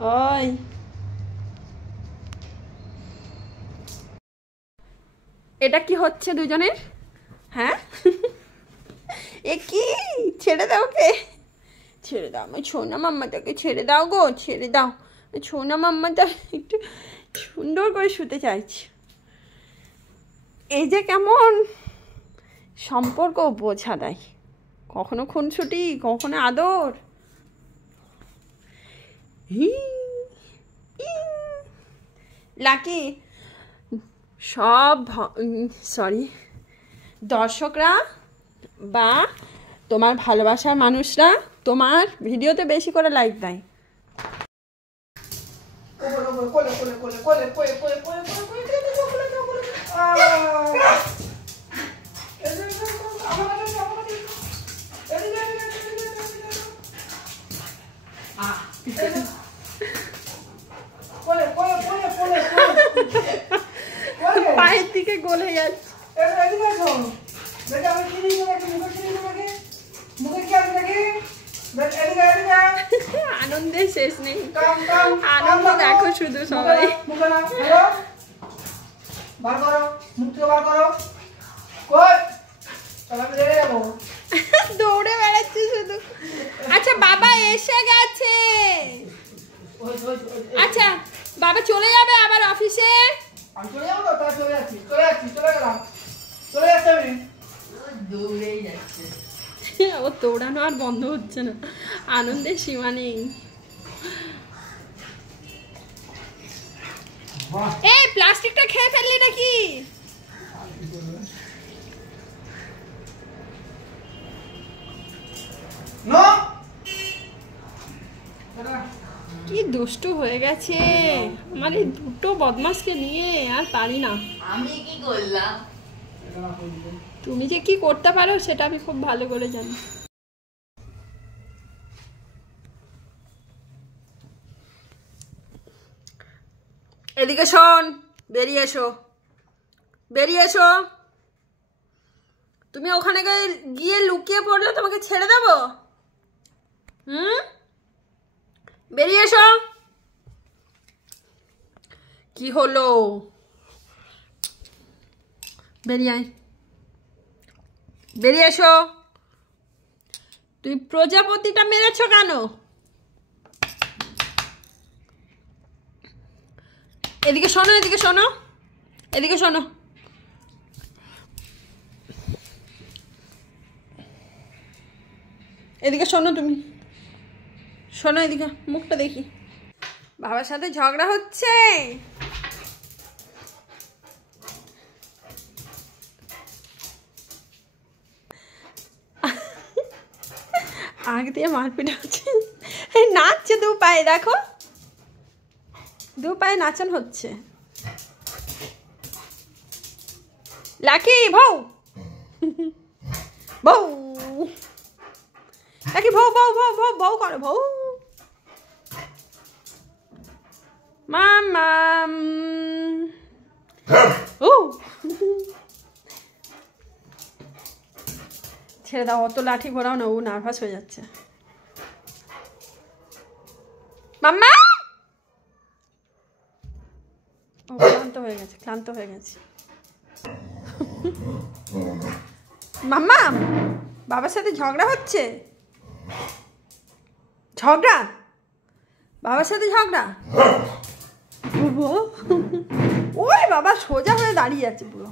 ওই এটা কি হচ্ছে দুজনের? হ্যাঁ এ কি? ছেড়ে দাও, কে ছেড়ে দাও? আমার ছোনা মাম্মাটাকে ছেড়ে দাও গো, ছেড়ে দাও। ছোনা মাম্মাটা একটু সুন্দর করে শুতে চাইছে। এই যে কেমন সম্পর্ক বোঝা দেয়, কখনো খুনসুটি, কখনো আদর। লাকি সব সরি দর্শকরা বা তোমার ভালোবাসার মানুষরা তোমার ভিডিওতে বেশি করে লাইক দেয়। পায়ের দিকে গলে যাচ্ছে। আনন্দের শেষ নেই, আনন্দ দেখো শুধু সবাই। দৌড়ে বেড়াচ্ছে শুধু। আচ্ছা বাবা এসে গেছে। আচ্ছা বাবা চলে যাবে আবার অফিসে। ও দৌড়ানো আর বন্ধ হচ্ছে না, আনন্দের সীমা নেই। এই প্লাস্টিকটা খেয়ে ফেললি নাকি? কি দুষ্টু হয়ে গেছে আমার এই দুটো বদমাশকে নিয়ে, আর পারি না। আমি কি করলাম? তুমি যে কি করতে পারো সেটা আমি খুব ভালো করে জানি। এদিকে শোন, বেরিয়ে এসো, বেরিয়ে এসো। তুমি ওখানে গিয়ে লুকিয়ে পড়লে তোমাকে ছেড়ে দেবো? বেরিয়ে এসো। কি হলো? বেরিয়ে আয়, বেরিয়ে এসো। তুই প্রজাপতিটা মেরেছো কেন? এদিকে শোনো, এদিকে শোনো, এদিকে শোনো। এদিকে শোনো, তুমি শোনো, এদিকে মুখটা দেখি। বাবার সাথে ঝগড়া হচ্ছে। আগ দিয়ে মারপিট হচ্ছে, নাচছে দু পায়ে, দেখো দু পায়ে নাচন হচ্ছে। লাকি ভৌ বউ, লাকি ভৌ ভৌ ভৌ ভৌ ভৌ করো, ভৌ। মাম ও ছেড়ে দাও, অত লাঠি ঘোরাও না, ও নার্ভাস হয়ে যাচ্ছে। মাম্মা ও ক্লান্ত হয়ে গেছে, ক্লান্ত হয়ে গেছে। মাম্মা বাবার সাথে ঝগড়া হচ্ছে, ঝগড়া, বাবার সাথে ঝগড়া। ওই বাবা সোজা হয়ে দাঁড়িয়ে আছে পুরো।